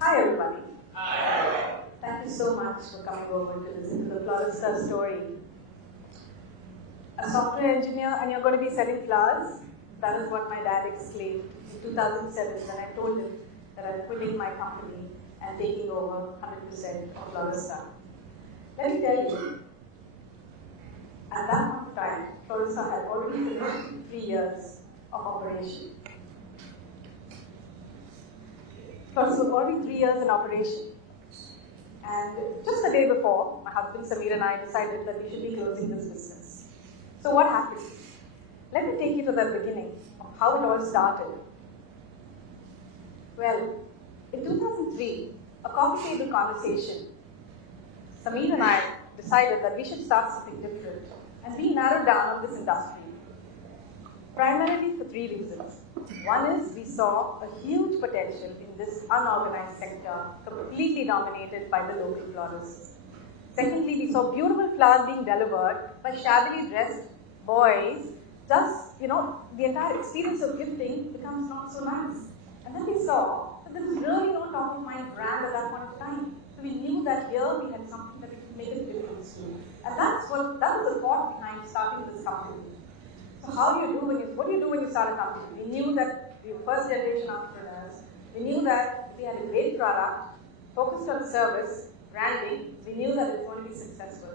Hi everybody. Hi. Thank you so much for coming over to listen to the Florista story. A software engineer and you're going to be selling flowers? That is what my dad exclaimed in 2007 when I told him that I'm quitting my company and taking over 100% of Florista. Let me tell you, at that point of time, Florista had already finished 3 years of operation. Florista was already 3 years in operation. And just the day before, my husband Samir and I decided that we should be closing this business. So what happened? Let me take you to the beginning of how it all started. Well, in 2003, a coffee table conversation, Samir and I decided that we should start something different. And we narrowed down on this industry, primarily for 3 reasons. One is we saw a huge potential in this unorganized sector, completely dominated by the local florists. Secondly, we saw beautiful flowers being delivered by shabbily dressed boys. Thus, the entire experience of gifting becomes not so nice. And then we saw that there was really no top of mind brand at that point of time. So we knew that here we had something that we could make a difference to. And that was the thought behind starting this company. So what do you do when you start a company? We knew that we were first generation entrepreneurs. We knew that if we had a great product, focused on service, branding, we knew that it was going to be successful.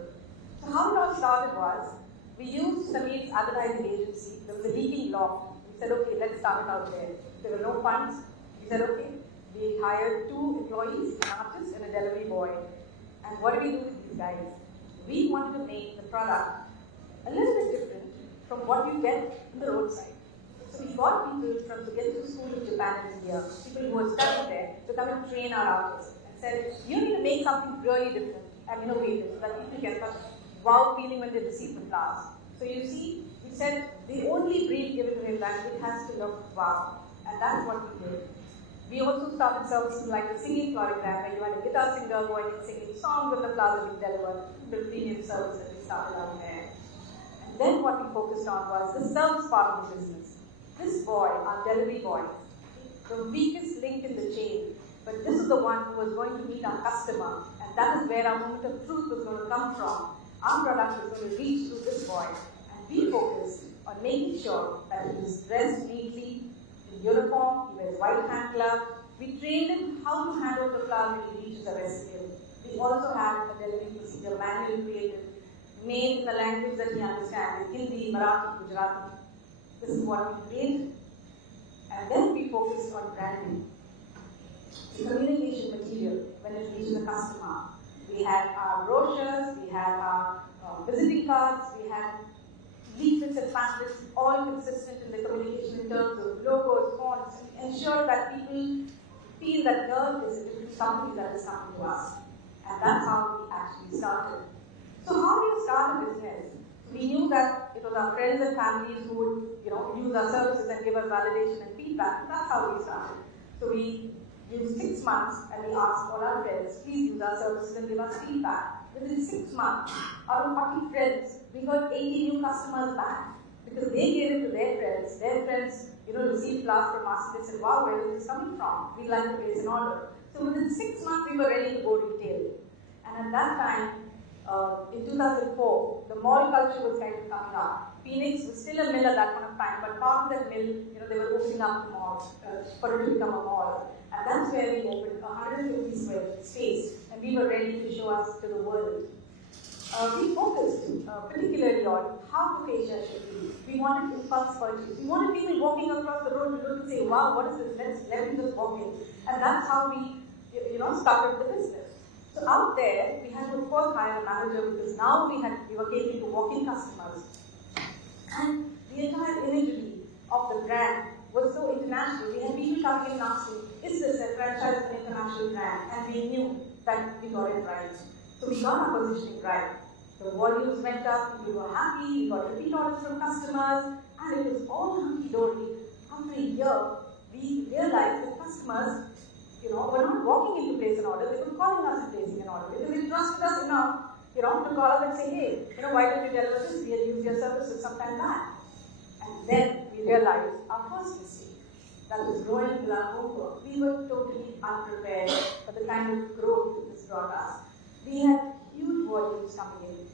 So how it all started was, we used Samir's advertising agency. There was a leaking loft. We said, okay, let's start it out there. There were no funds. We said, okay. We hired 2 employees, an artist and a delivery boy. And what did we do with these guys? We wanted to make the product a little bit different from what you get on the roadside. So we got people from to get to school in Japan and India, people who were studying there, to come and train our artists and said, you need to make something really different and innovative so that people get that wow feeling when they receive the flowers. So you see, we said the only brief given to him that it has to look wow, and that's what we did. We also started services like the singing florogram, where you had a guitar singer going and singing songs when the flowers were being delivered, the premium service that we started out there. Then what we focused on was the service part of the business. This boy, our delivery boy, the weakest link in the chain, but this is the one who was going to meet our customer, and that is where our moment of truth was going to come from. Our product was going to reach through this boy, and we focused on making sure that he was dressed neatly, in uniform, he wears white hand glove. We trained him how to handle the flower when he reaches a recipient. We also had a delivery procedure manually created, made in the language that he understands, Hindi, Marathi, Gujarati. This is what we did. And then we focused on branding. The communication material when it reaches the customer. We had our brochures, we had our visiting cards, we had leaflets and pamphlets, all consistent in the communication in terms of logos, fonts, and ensure that people feel that here is a different company that is coming to us. And that's how we actually started. So how do you start a business? We knew that it was our friends and families who would, use our services and give us validation and feedback. That's how we started. So we used 6 months and we asked all our friends, please use our services and give us feedback. Within 6 months, out of 40 friends, we got 80 new customers back because they gave it to their friends. Their friends, received flowers from us and they said, wow, where is this coming from? We'd like to place an order. So within 6 months, we were ready to go retail. And at that time, in 2004, the mall culture was kind of coming up. Phoenix was still a mill at that point of time, but part of that mill, they were opening up the mall for it to become a mall. And that's where we opened a 150 square space, and we were ready to show us to the world. We focused particularly on how the fascia should be. We wanted impulse purchase. We wanted people walking across the road to look and say, wow, what is this? Let me just walk in. And that's how we, started the business. So out there, we had to of course hire a manager because now we were catering to walk-in customers. And the entire imagery of the brand was so international. We had people coming in and asking, is this a franchise of an international brand? And we knew that we got it right. So we got our positioning right. The volumes went up, we were happy, we got repeat orders from customers, and it was all hunky-dory. After a year, we realized that customers were not walking in to place an order, they were calling us and placing an order because they trusted us enough, to call us and say, hey, why did you tell us this? We had used your services sometime back. And then we realized our first mistake, that was growing without homework. We were totally unprepared for the kind of growth this brought us. We had huge volumes coming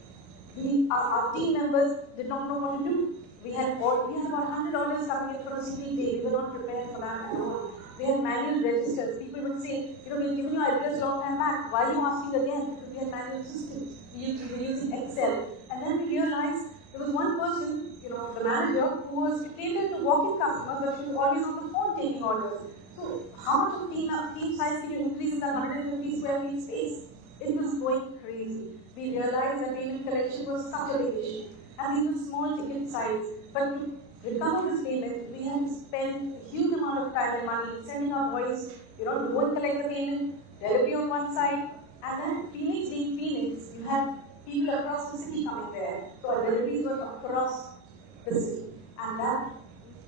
in. Our team members did not know what to do. We had about 100 orders coming in for a single day. We were not prepared for that at all. We had manual registers. People would say, we've given you address long time back. Why are you asking again? Because we had manual systems. We were using Excel. And then we realized there was one person, the manager, who was catered to walk-in customers, but she was always on the phone taking orders. So how much of team size can you increase in that 150 square feet space? It was going crazy. We realized that payment collection was such a big issue. And these were small ticket size. But to recover this payment, we had to spend a huge amount of time and money sending our boys, to go and collect the payment, delivery on one side, and then Phoenix being Phoenix, you had people across the city coming there. So our deliveries were across the city. And that,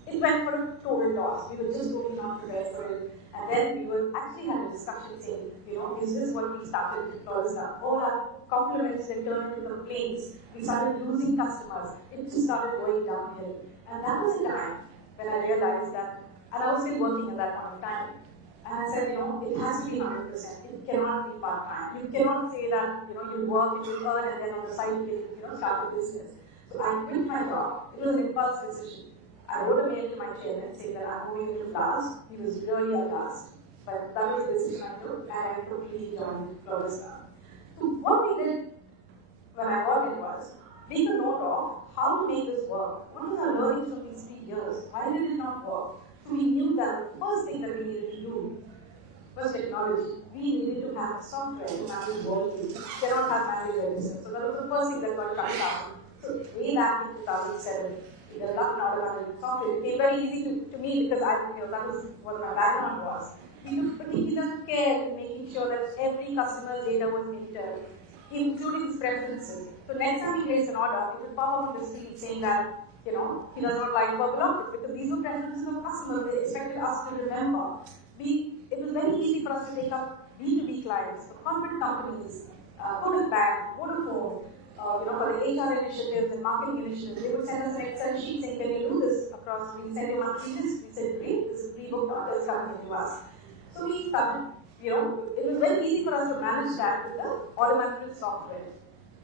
it went for a total loss. We were just totally not prepared for it. And then we were actually had a discussion saying, is this what we started with Florista? All our compliments then turned into complaints. We started losing customers. It just started going downhill. And that was the time when I realized that, and I was still working at that point of time. And I said, it has to be 100%. It cannot be part-time. You cannot say that, you work and you earn and then on the side you start a business. So I quit my job. It was an impulse decision. I wrote a mail to my chairman saying that I'm going to blast. He was really aghast. But that was the decision I took, and I completely joined Florista. So what we did when I got it was, take a note of how to make this work. What was our learnings from these 3 years? Why did it not work? So we knew that the first thing that we needed to do was technology. We needed to have software to manage workflows. We cannot have manual registers. So that was the first thing that got cut down. So way back in 2007, we developed an automatic software. It became very easy to me because that was what my background was. We took particular care in making sure that every customer's data was entered, including his preferences. So next time he placed an order, it would pop up on the screen saying that, he does not like purple objects because these were preferences of customers. They expected us to remember. It was very easy for us to take up B2B clients, for corporate companies, Kodak Bank, Vodafone, for the HR initiatives and marketing initiatives. They would send us an Excel sheet saying, can you do this across? We send a monthly list. We said, great, this is pre-booked orders coming into us. So we started, it was very easy for us to manage that with the automatic software.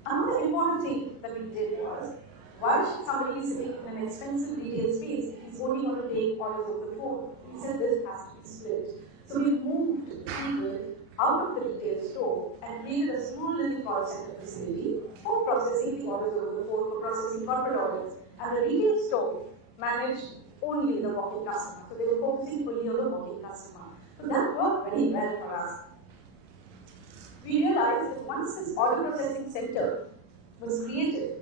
Another important thing that we did was, why should somebody be sitting in an expensive retail space if he's only going to take orders over the phone? We said this has to be split. So we moved people out of the retail store and created a small little call center facility for processing the orders over the phone, for processing corporate orders. And the retail store managed only the walk-in customer. So they were focusing fully on the walk-in customer. So that worked very well for us. We realized that once this order processing center was created,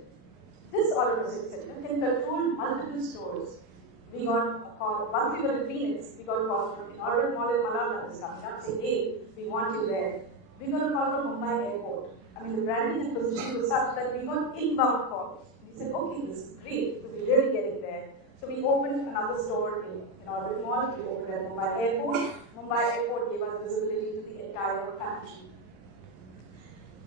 this order processing center can control multiple stores. We got a call, once we were in Phoenix, we got a call from the Orbit Mall in Malala was coming up saying, hey, we want you there. We got a call from Mumbai Airport. I mean, the branding and positioning was such that we got inbound calls. We said, okay, this is great, because we're really getting there. So we opened another store in Orbit Mall, we opened at Mumbai Airport. Mumbai Airport gave us visibility to the entire country.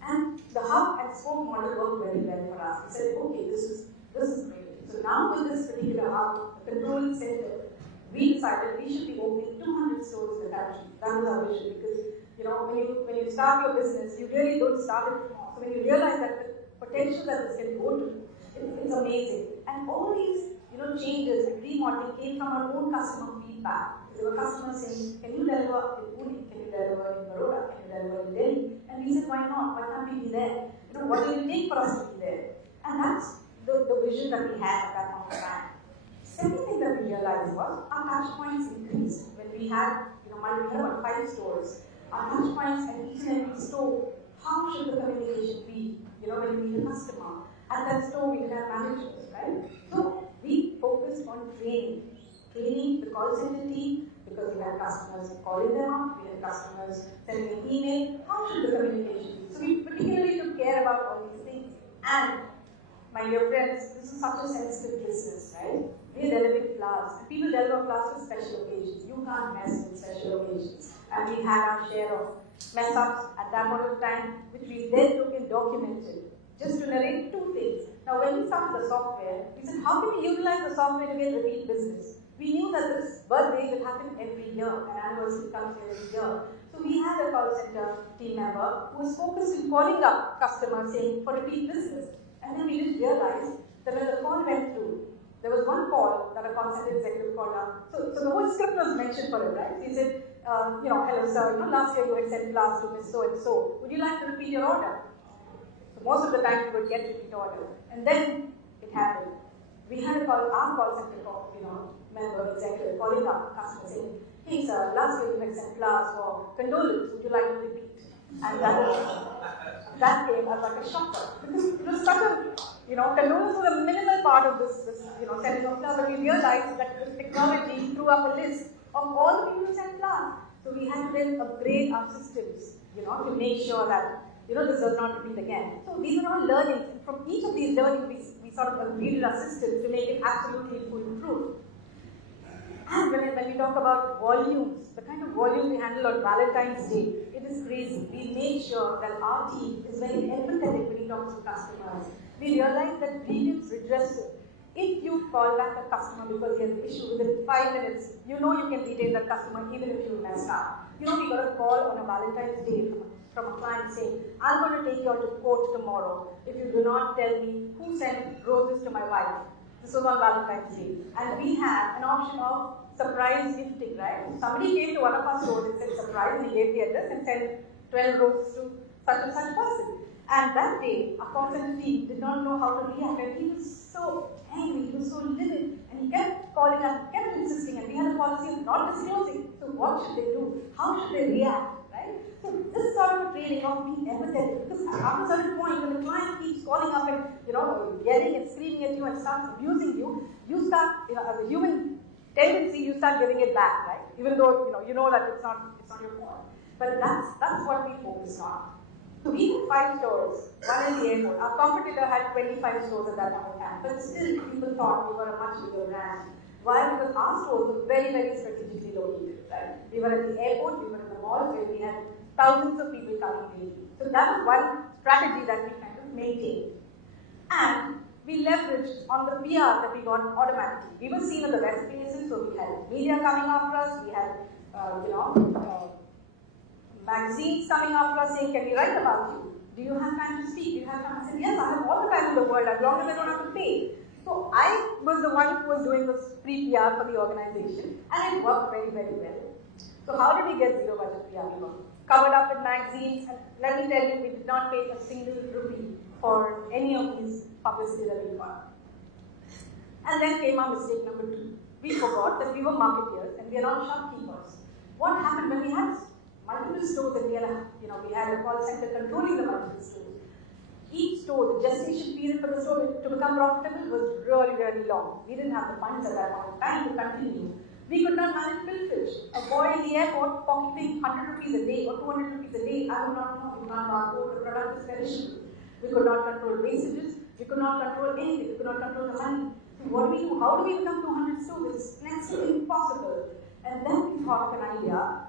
And the hub and spoke model worked very well for us. We said, okay, this is great. So now with this particular hub, the control center, we decided we should be opening 200 stores in the country. That was our vision because, when you start your business, you really don't start it small. So when you realize that the potential that this can go to, it's amazing. And all these, changes and remodeling came from our own customer feedback. There were customers saying, can you deliver in Pune? Can you deliver in Baroda? Can you deliver in Delhi? And we said, why not? Why can't we be there? What will it take for us to be there? And that's the vision that we had at that point of time. Second thing that we realized was our touch points increased. When we had, we had about 5 stores. Our touch points at each and every store, how should the communication be? When we meet a customer. At that store, we didn't have managers, right? So we focused on training the call center team, because we had customers calling them up, we had customers sending an email. How should the communication be? So we particularly took care about all these things. And my dear friends, this is such a sensitive business, right? We're delivering flowers. And people deliver flowers for special occasions. You can't mess with special occasions. And we had our share of mess ups at that point of time, which we then took and documented. Just to narrate 2 things. Now, when we started the software, we said, how can we utilize the software to get repeat business? We knew that this birthday will happen every year, an anniversary comes every year. So we had a call center team member who was focused in calling up customers saying for repeat business. And then we didn't realize that when the call went through, there was one call that a call center executive called up. So the whole script was mentioned for it, right? He said, hello sir, last year you had sent glass to Miss So and so. Would you like to repeat your order? So most of the time we would get repeat order. And then it happened. We had our call center member, executive, calling up customers saying, hey sir, last year you had sent glass for condolence, would you like to repeat? And that came as like a shocker. Because it was such a, condolence was a minimal part of this sending of flowers, but we realized that the technology threw up a list of all the people who sent flowers. So we had to then upgrade our systems, to make sure that, this does not repeat again. So these are all learnings, and from each of these learnings, we sort of upgraded our system to make it absolutely foolproof. And when we talk about volumes, the kind of volume we handle on Valentine's Day, it is crazy. We make sure that our team is very empathetic when we talk to customers. We realize that grievance redressal. If you call back a customer because he has an issue within 5 minutes, you can retain that customer even if you messed up. We got a call on a Valentine's Day from a client saying, I'm going to take you out to court tomorrow if you do not tell me who sent roses to my wife. This was on Valentine's Day. And we had an option of surprise gifting, right? Somebody came to one of our stores and said surprise, he gave the address and sent 12 roses to such and such person. And that day, our call center team did not know how to react, and he was so angry, he was so livid, and he kept calling us, kept insisting, and we had a policy of not disclosing. So what should they do? How should they react, right? So this sort of a training of being empathetic, because after a certain point, when the client keeps calling up and yelling and screaming at you and starts abusing you, you start, as a human tendency, you start giving it back, right? Even though you know that it's not your fault. But that's what we focus on. So we had 5 stores, one in the airport. Our competitor had 25 stores at that point in time, but still people thought we were a much bigger brand. Why? Because our stores were very, very strategically located, right? We were at the airport, we were in the malls where we had thousands of people coming daily. So that was one strategy that we kind of maintained. And we leveraged on the PR that we got automatically. We were seen at the best places, so we had media coming after us, we had, magazines coming after us saying, can we write about you? Do you have time to speak? Do you have time? I said, yes, I have all the time in the world, as long as I don't have to pay. So I was the one who was doing this pre-PR for the organization, and it worked very, very well. So how did we get zero budget PR? We were covered up in magazines, and let me tell you, we did not pay a single rupee for any of these publicity that we got. And then came our mistake number 2. We forgot that we were marketeers and we are not shopkeepers. What happened when we had multiple stores and we had a call center controlling the multiple stores? Each store, the gestation period for the store to become profitable was really, really long. We didn't have the funds at that point in time to continue. We could not manage pilferage. A boy in the airport pocketing 100 rupees a day or 200 rupees a day, I would not know. We could not barcode, the product is perishable. We could not control wastages. We could not control anything. We could not control the money. So what do we do? How do we become 200 stores? It's next to impossible. And then we thought of an idea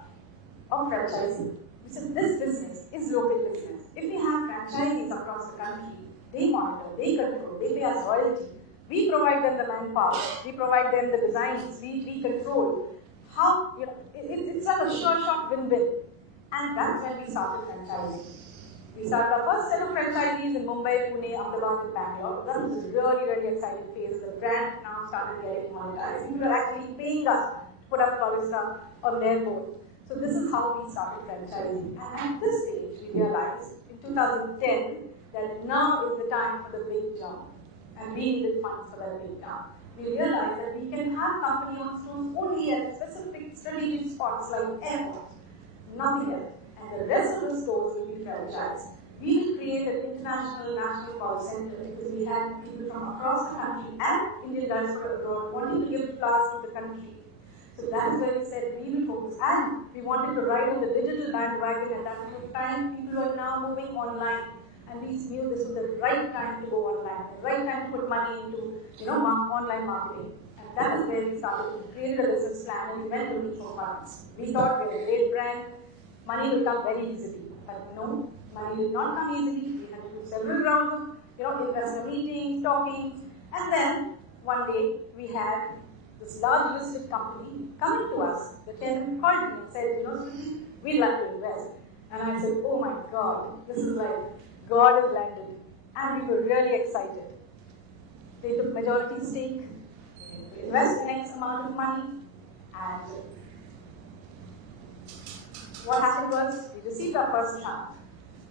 of franchising. We said this business is local business. If we have franchisees across the country, they monitor, they control, they pay us royalty. We provide them the manpower, we provide them the designs, we control. How, it's like a sure shot win-win. And that's when we started franchising. We started our first set of franchisees in Mumbai, Pune, Ahmedabad, and Bangalore. That was a really, really exciting phase. The brand now started getting monetized. People are actually paying us to put up Florista on their board. So this is how we started franchising. And at this stage, we realized in 2010 that now is the time for the big jump. And we needed funds for that big jump. We realized that we can have company-owned stores only at specific strategic spots like airports, nothing else. And the rest of the stores will be franchised. We will create an international national call center because we have people from across the country and Indian diaspora abroad wanting to give flowers to the country. So that's where we said we will focus. And we wanted to ride on the digital bandwagon at that time. People are now moving online. And we knew this was the right time to go online, the right time to put money into online marketing. And that is where we started. We created a business plan and we went to look for funds. We thought we were a great brand, money will come very easily. But no, money did not come easily. We had to do several rounds of investor meetings, talking. And then one day we had this large listed company coming to us. The chairman called me and said, Smriti, we'd like to invest. And I said, oh my God, this is like God has landed. And we were really excited. They took majority stake, invest an X amount of money, and what happened was we received our first tranche.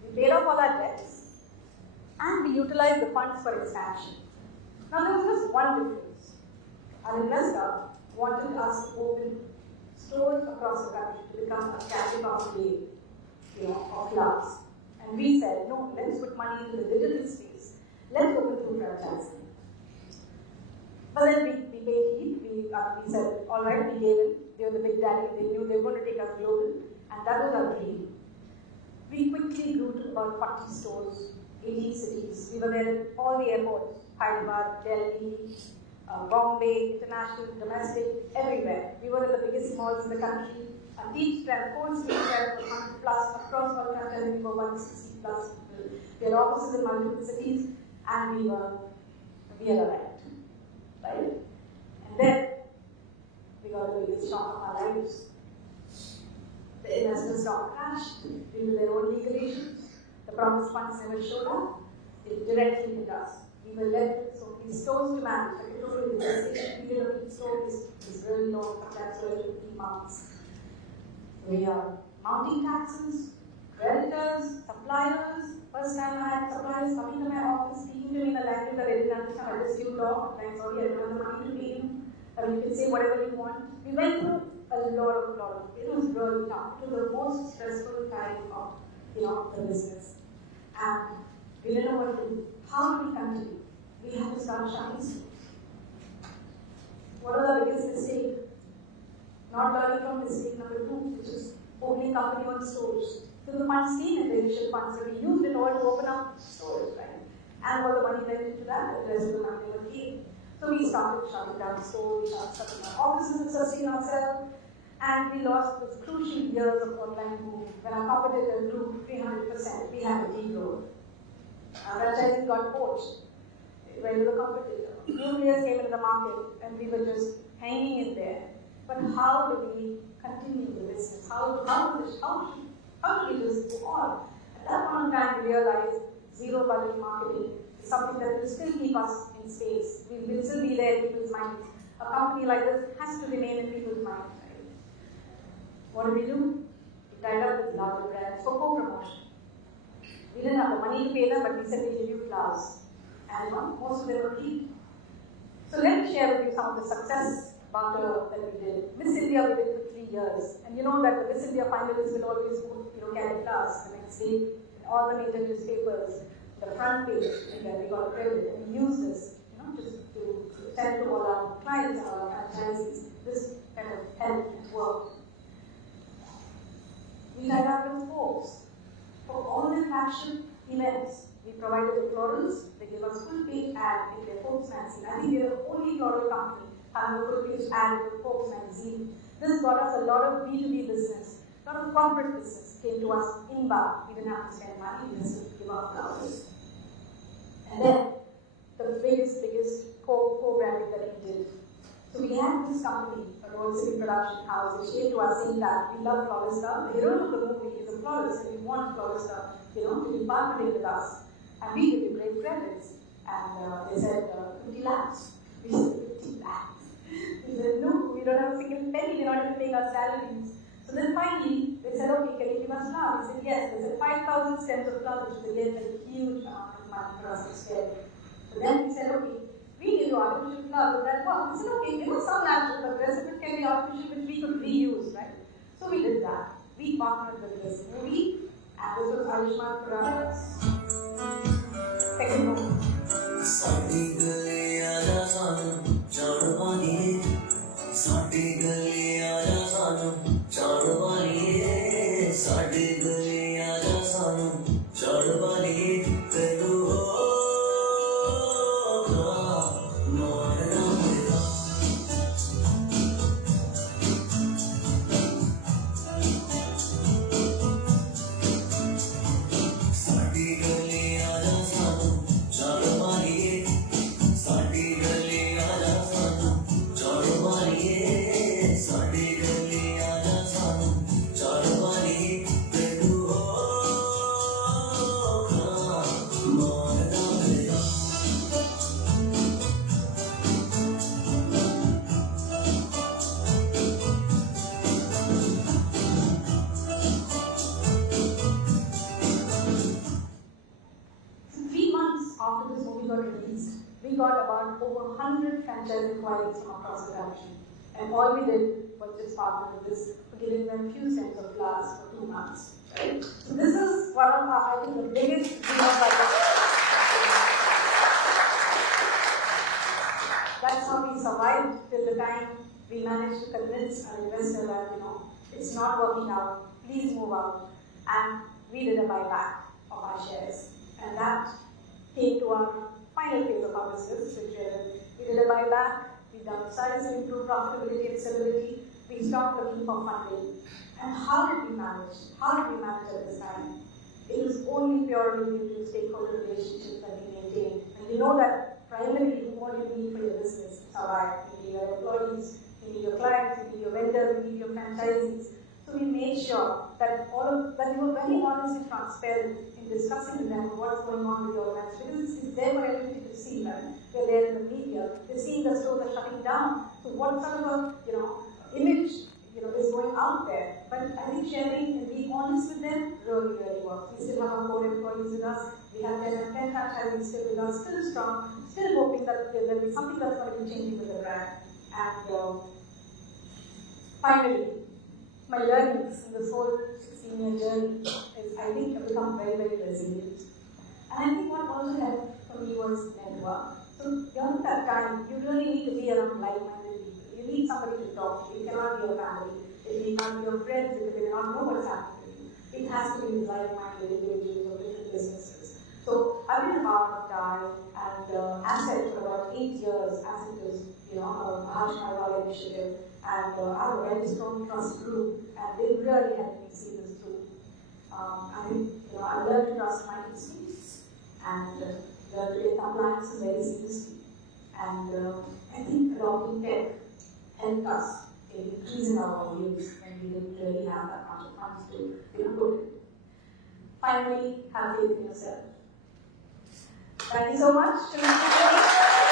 We paid off all our debts, and we utilized the funds for expansion. Now there was just one difference. Our investor wanted us to open stores across the country to become a category of flowers. And we said, no, let's put money into the digital space. Let's open through franchising. But then we paid heed. We said, all right, we gave in. They were the big daddy. They knew they were going to take us global. And that was our dream. We quickly grew to about 40 stores, 18 cities. We were there in all the airports, Hyderabad, Delhi, Bombay, international, domestic, everywhere. We were in the biggest malls in the country. Our team strength, whole team strength was 100 plus across all countries. We were 160 plus people. We had offices in multiple cities, and we had arrived, right? And then we got the biggest shock of our lives. The investor stock crashed due to their own legal issues. The promised funds never showed up. It directly hit us. We were left so many stores to manage. Like I told you, the gestation period of each store is really long, sometimes 12 to 15 months. We are mounting taxes, creditors, suppliers. First time I had suppliers coming to my office, speaking to me in a language that I didn't understand. I just knew law. I'm sorry, I don't have the money to pay you. You can say whatever you want. We went through a lot of. It was really tough. It was the most stressful time of the business. And we didn't know what to do. How do we continue? We had to start shutting stores. What was the biggest mistake? Not learning from mistake number 2, which is opening company-owned stores. So the funds came in the initial funds, so we used it all to open up stores, right? And all the money went into that, the rest of the money never came. So we started shutting down stores, we started shutting down offices to sustain ourselves, and we lost those crucial years of online boom. When our competitors grew 300%, we had a degrowth. Our franchising got poached. It went to the competitor. New players came into the market, and we were just hanging in there. But how do we continue the business? How should we just go on? At that point in time, we realized zero budget marketing is something that will still keep us in space. We will still be there in people's minds. A company like this has to remain in people's minds. Right? What do? We tied up with larger brands for co-promotion. We didn't have the money to pay them, but we said we'll give you flowers. And most of them were free. So let me share with you some of the success that we did. Miss India we did for 3 years. And you know that the Miss India finalists will always carry flowers the next day in all the major newspapers, the front page, and we got credit. And we use this, just to tell to all our clients, our franchisees, this kind of help and work. We tied up with folks. For all the flagship events, we provided the florals. They gave us full page ad in their Forbes magazine. I think we are the only floral company having a full page ad in the Forbes magazine. This got us a lot of B2B business, a lot of corporate business came to us inbound. We didn't have to spend money, we just give out flowers. And then the biggest co-branding that we did. So we had this company, a Royal City production house, which came to us saying that we love Florista. The hero of the movie is a florist, and we want Florista, to be partnering with us. And we give you great credits. And they said 50 lakhs. We said 50 lakhs. We said, no, we don't have a single penny, we're not even paying our salaries. So then finally, they said, okay, can you give us flowers? We said, yes. They said 5,000 stems of flowers, which is again a huge amount of money for us to spend. So then we said, okay, we give you artificial flowers, would that work? We said, okay, give us some natural, but the rest of it can be artificial, which we could reuse, right? So we did that. We partnered with this movie, and this was Ayushman Khurrana's second movie. Charmani released, we got about over 100 franchise inquiries from across the country. And all we did was just partner with this, for giving them few cents of flowers for 2 months. Right? So this is one of our, I think, the biggest That's how we survived till the time we managed to convince our investor that, it's not working out, please move out. And we did a buyback of our shares. And that came to our final phase of our business, which we did a buyback, we downsized to improve profitability and stability, we stopped looking for funding. And how did we manage? How did we manage at this time? It was only purely due to stakeholder relationships that we maintained. And we know that primarily what you need for your business to survive. You need your employees, you need your clients, you need your vendors, you need your franchisees. So we made sure that that we were very honest and transparent in discussing with them what's going on with the organization. Because it's there for everybody to see, right? We're there in the media, we're seeing the stores are shutting down. So what sort of a image is going out there? But I think sharing and being honest with them really, really works. We still have our core employees with us. We have 10 franchisees still with us, still strong, still hoping that there will be something that's going to be changing with the brand. And finally, my learnings in this whole 16-year journey is, I think, I've become very, very resilient. And I think what also helped for me was network. So during that time, you really need to be around like-minded people. You need somebody to talk to. You cannot be your family. It need not be your friends because they may not know what's happening to you. It has to be like-minded individuals or different businesses. So I've been a part of DIE and Asset for about 8 years. Asset is, a Harsh Marwala initiative. And I have a very strong trust group, and they really helped me see this through. I learned to trust my instincts and learned to take compliance very seriously. And I think adopting tech helped us in increasing our volumes when we didn't really have that much of funds to put in. Finally, have faith in yourself. Thank you so much.